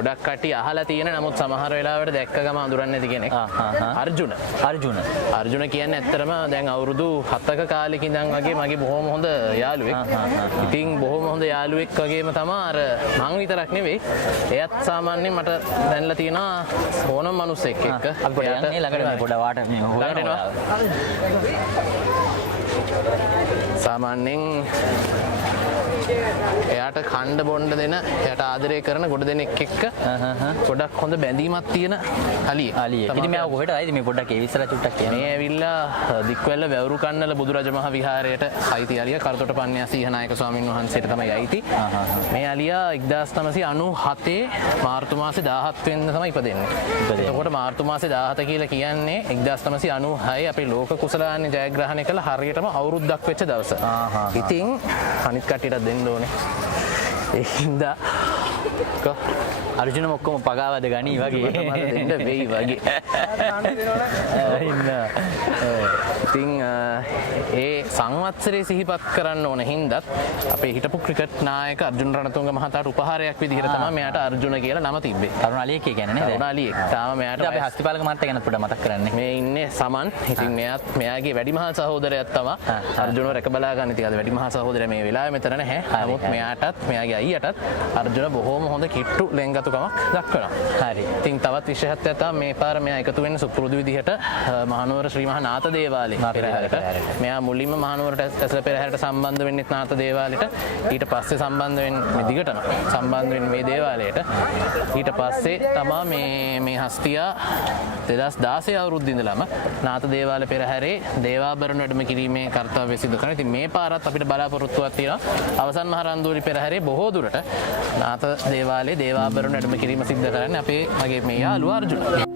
ගොඩක් කටි අහලා තියෙන නමුත් සමහර වෙලාවට දැක්ක ගම අඳුරන්නේ නැති කෙනෙක්. අර්ජුන කියන්නේ ඇත්තටම දැන් අවුරුදු 7ක කාලෙක ඉඳන් වගේ මගේ බොහොම හොඳ යාළුවෙක්. ඉතින් බොහොම හොඳ යාළුවෙක් වගේම තමයි අර මං විතරක් නෙවෙයි. එයත් සාමාන්‍යයෙන් මට දැනලා තියෙනවා ඕනම මිනිස්සෙක් එක්ක. අපි යන්නේ ළඟට මේ පොඩ වාට මේ හොයනවා. සාමාන්‍යයෙන් එයාට කණ්ඩ බොණ්ඩ දෙන එයාට ආදරය කරන ගොඩ දෙනෙක් එක්ක ගොඩක් හොඳ බැඳීමක් තියෙන අලියෙක්. ඉතින් මෙයා කොහෙට ආයිද මේ පොඩ්ඩක් ඒ විස්තර චුට්ටක් කියන්න. මේ ඇවිල්ලා දික්වැල්ල වැවුරු කන්නල බුදුරජ මහ විහාරයට අයිති අලිය කරතොට පන්්‍යාස සීහනායක ස්වාමීන් වහන්සේට තමයි අයිති. මේ අලියා 1997 මාර්තු මාසේ 17 වෙනිදා තමයි ඉපදෙන්නේ. එතකොට මාර්තු මාසේ 17 කියලා කියන්නේ 1996 අපේ ලෝක කුසලාන්නේ ජයග්‍රහණය කළ හරියටම අවුරුද්දක් වෙච්ච දවස. ඉතින් අනිත් කට්ටියට දෙන්න ඕනේ. ඒ හින්දා අර්ජුන ඔක්කොම පගාවද ගනී වගේ දෙන්න වෙයි වගේ. ඉතින් ඒ සංවත්සරේ සිහිපත් කරන්න ඕන හින්දත් අපේ හිටපු ක්‍රිකට් නායක අර්ජුන රණතුංග මහතාට උපහාරයක් විදිහට තමයි මෙයාට අර්ජුන කියලා නම තිබ්බේ. තරුණ අලියෙක් කියන්නේ නේද? තරුණ අලියෙක්. තාම මෙයාට අපි හස්තිපාලක මහත්තයා ගැන පොඩ්ඩක් මතක් කරන්නේ. මේ ඉන්නේ සමන්. ඉතින් මෙයාගේ වැඩිමහල් සහෝදරයෙක් තමයි අර්ජුනව රැක බලා ගන්න. ඉතින් අද වැඩිමහල් සහෝදරයා මේ වෙලාවේ මෙතන නැහැ. නමුත් මෙයාටත් මෙයාගේ අයියටත් අර්ජුන බොහොම හොඳ කිට්ටු ලෙන්ගතුකමක් දක්වනවා. හරි. ඉතින් තවත් විශේෂත්වයක් තමයි මේ පාර මෙයා එකතු වෙන්න සුපුරුදු විදිහට මහනුවර ශ්‍රී මහා නාථ දේවාලයේ පෙරහැරට. මෙයා මුලින්ම මහනුවරට ඇසළ පෙරහැරට සම්බන්ධ වෙන්නේ නාථ දේවාලයට. ඊට පස්සේ සම්බන්ධ වෙන්නේ දිගටම සම්බන්ධ වෙන්නේ මේ දේවාලයට. ඊට පස්සේ තමයි මේ හස්තියා 2016 අවුරුද්දේ ඉඳලම නාථ දේවාල පෙරහැරේ දේවාභරණ වැඩම කිරීමේ කාර්යය සිදු කරනවා. ඉතින් මේ පාරත් අපිට බලාපොරොත්තුවක් තියෙනවා. අවසන් මහ රන්දුවලි පෙරහැරේ බොහෝ දුරට නාථ දේවාලයේ දේවාභරණ වැඩම කිරීම සිදු කරන්නේ අපේ මගේ මේ යාළුවා අර්ජුන.